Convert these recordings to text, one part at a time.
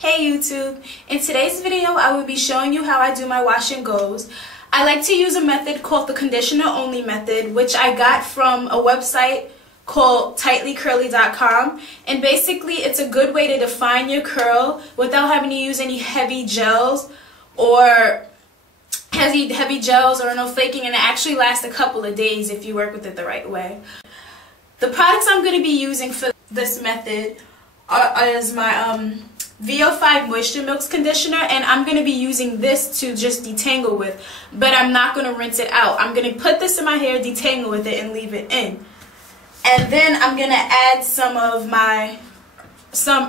Hey YouTube! In today's video I will be showing you how I do my wash and goes. I like to use a method called the conditioner only method, which I got from a website called tightlycurly.com, and basically it's a good way to define your curl without having to use any heavy gels or no flaking, and it actually lasts a couple of days if you work with it the right way. The products I'm going to be using for this method is my VO5 Moisture Milks conditioner, and I'm going to be using this to just detangle with, but I'm not going to rinse it out. I'm going to put this in my hair, detangle with it, and leave it in. And then I'm going to add some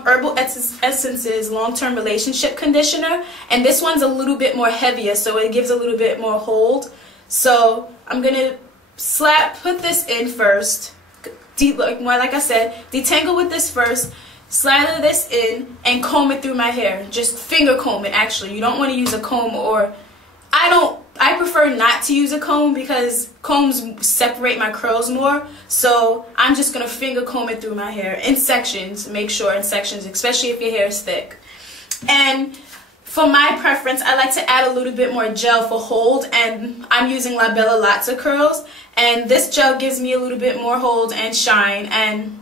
Herbal Essences long-term relationship conditioner, and this one's a little bit more heavier, so it gives a little bit more hold. So I'm going to put this in first, like I said, detangle with this first, slather this in, and comb it through my hair. Just finger comb it, actually. You don't want to use a comb, or I prefer not to use a comb because combs separate my curls more. So I'm just going to finger comb it through my hair in sections. Make sure in sections, especially if your hair is thick. And for my preference, I like to add a little bit more gel for hold, and I'm using La Bella Lots Curls. And this gel gives me a little bit more hold and shine, and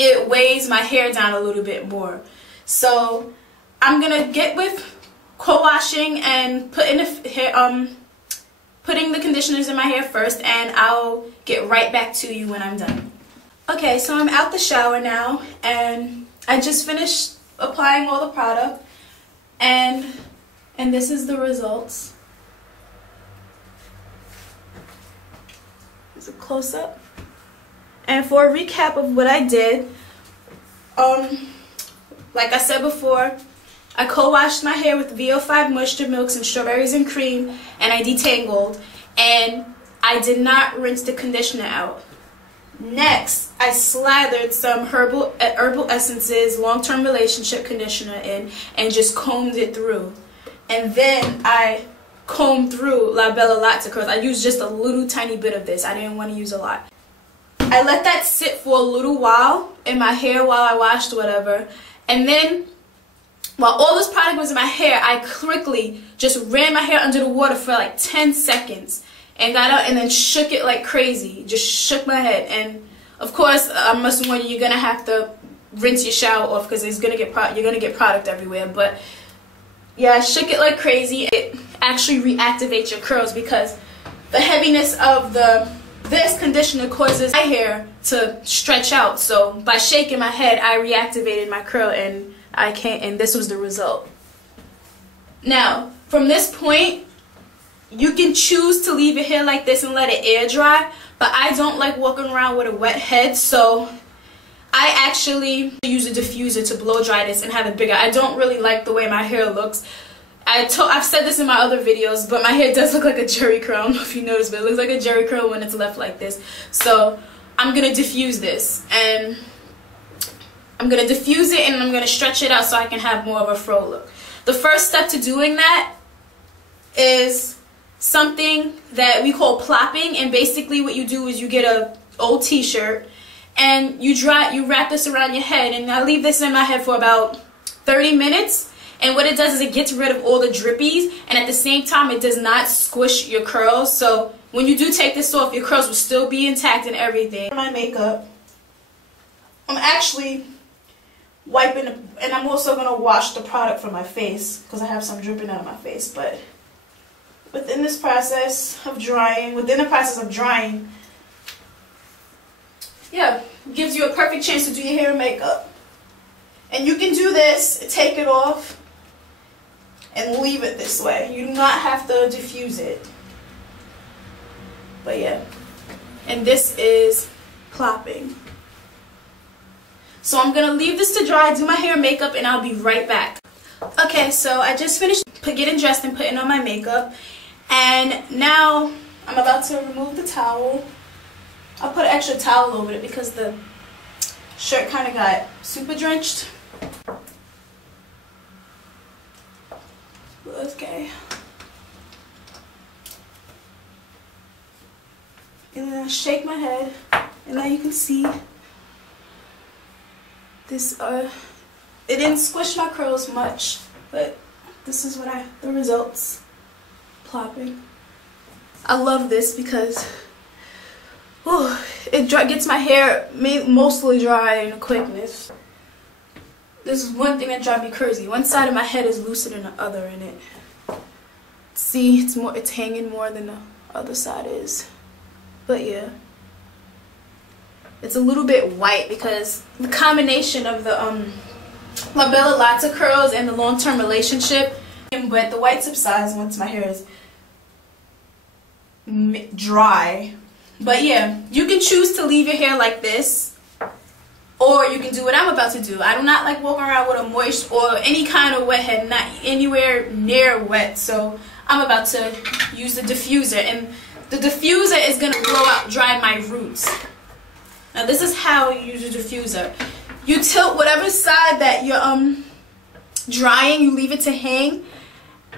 it weighs my hair down a little bit more. So I'm gonna get with co-washing and putting the conditioners in my hair first, and I'll get right back to you when I'm done. Okay, so I'm out the shower now, and I just finished applying all the product, and this is the results. Here's a close-up. And for a recap of what I did, like I said before, I co-washed my hair with VO5 Moisture Milks and Strawberries and Cream, and I detangled, and I did not rinse the conditioner out. Next, I slathered some Herbal Essences long-term relationship conditioner in and just combed it through. And then I combed through La Bella Lots Curls. I used just a little tiny bit of this. I didn't want to use a lot. I let that sit for a little while in my hair while I washed whatever, and then while all this product was in my hair, I quickly just ran my hair under the water for like 10 seconds and got out and then shook it like crazy. Just shook my head, and of course I must warn you, you're gonna have to rinse your shower off because you're gonna get product everywhere. But yeah, I shook it like crazy. It actually reactivates your curls because the heaviness of this conditioner causes my hair to stretch out. So by shaking my head, I reactivated my curl, and this was the result. Now, from this point, you can choose to leave your hair like this and let it air dry, but I don't like walking around with a wet head, so I actually use a diffuser to blow dry this and have it bigger. I don't really like the way my hair looks. I've said this in my other videos, but my hair does look like a jerry curl. I don't know if you noticed, but it looks like a jerry curl when it's left like this. So I'm going to diffuse this, and I'm going to diffuse it, and I'm going to stretch it out so I can have more of a fro look. The first step to doing that is something that we call plopping, and basically what you do is you get an old t-shirt and you wrap this around your head, and I leave this in my head for about 30 minutes. And what it does is it gets rid of all the drippies, and at the same time it does not squish your curls. So when you do take this off, your curls will still be intact and everything. My makeup, I'm actually wiping, and I'm also going to wash the product from my face because I have some dripping out of my face. But within the process of drying, yeah, it gives you a perfect chance to do your hair and makeup. And you can do this, take it off, and leave it this way. You do not have to diffuse it. But yeah. And this is plopping. So I'm going to leave this to dry, do my hair and makeup, and I'll be right back. Okay, so I just finished getting dressed and putting on my makeup. And now I'm about to remove the towel. I'll put an extra towel over it because the shirt kind of got super drenched. Okay. And then I shake my head, and now you can see this It didn't squish my curls much, but this is what the results. Plopping. I love this because it gets my hair mostly dry in a quickness. This is one thing that drives me crazy. One side of my head is looser than the other, and it's hanging more than the other side is. But yeah, it's a little bit white because the combination of the La Bella Latte curls and the long-term relationship. But the white subsides once my hair is dry. But yeah, you can choose to leave your hair like this, or you can do what I'm about to do. I do not like walking around with a moist or any kind of wet head, not anywhere near wet. So I'm about to use the diffuser, and the diffuser is gonna dry my roots. Now this is how you use the diffuser. You tilt whatever side that you're drying, you leave it to hang,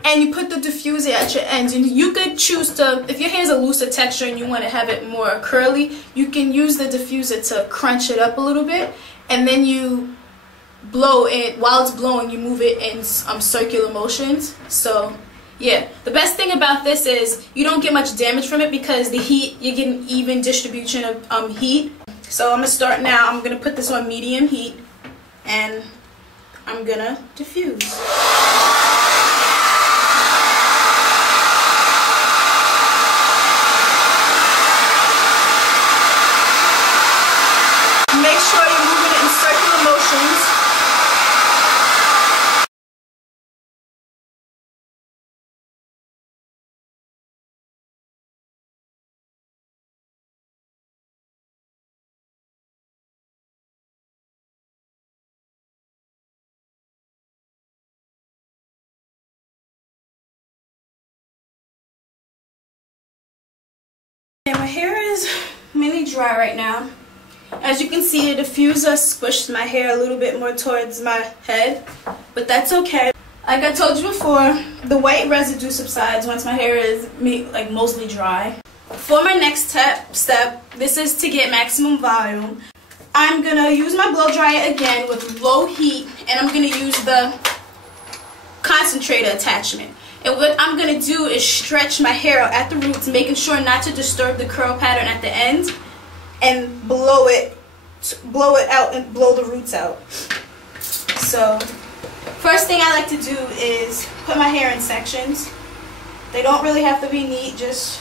and you put the diffuser at your ends. And you could choose to, if your hair is a looser texture and you want to have it more curly, you can use the diffuser to crunch it up a little bit, and then you blow it. While it's blowing, you move it in circular motions. So yeah, the best thing about this is you don't get much damage from it because the heat, you're getting even distribution of heat. So I'm gonna start now. I'm gonna put this on medium heat, and I'm gonna diffuse. Make sure you're moving it in circular motions. Okay, my hair is mainly dry right now. As you can see, the diffuser squished my hair a little bit more towards my head, but that's okay. Like I told you before, the white residue subsides once my hair is mostly dry. For my next step, this is to get maximum volume. I'm gonna use my blow dryer again with low heat, and I'm gonna use the concentrator attachment. And what I'm gonna do is stretch my hair out at the roots, making sure not to disturb the curl pattern at the end, and blow it out and blow the roots out. So first thing I like to do is put my hair in sections. They don't really have to be neat, just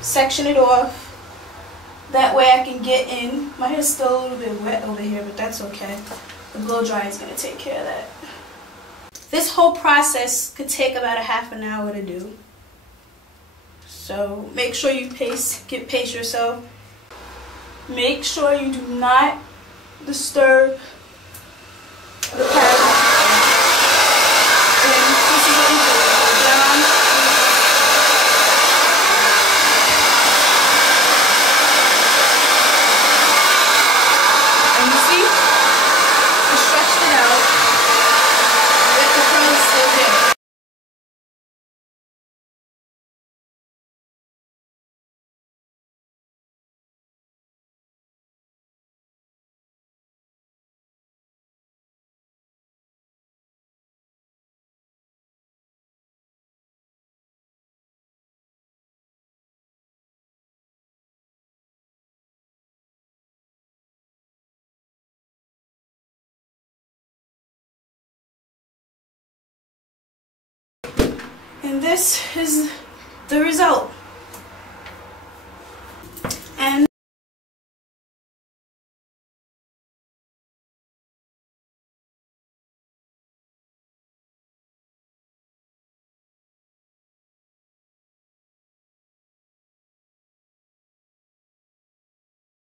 section it off. That way I can get in. My hair's still a little bit wet over here, but that's okay. The blow dryer is going to take care of that. This whole process could take about a half an hour to do. So make sure you pace yourself. Make sure you do not disturb the pattern. And this is what you do. Go down. And you see, I stretched it out, yet the curl is still there. And this is the result.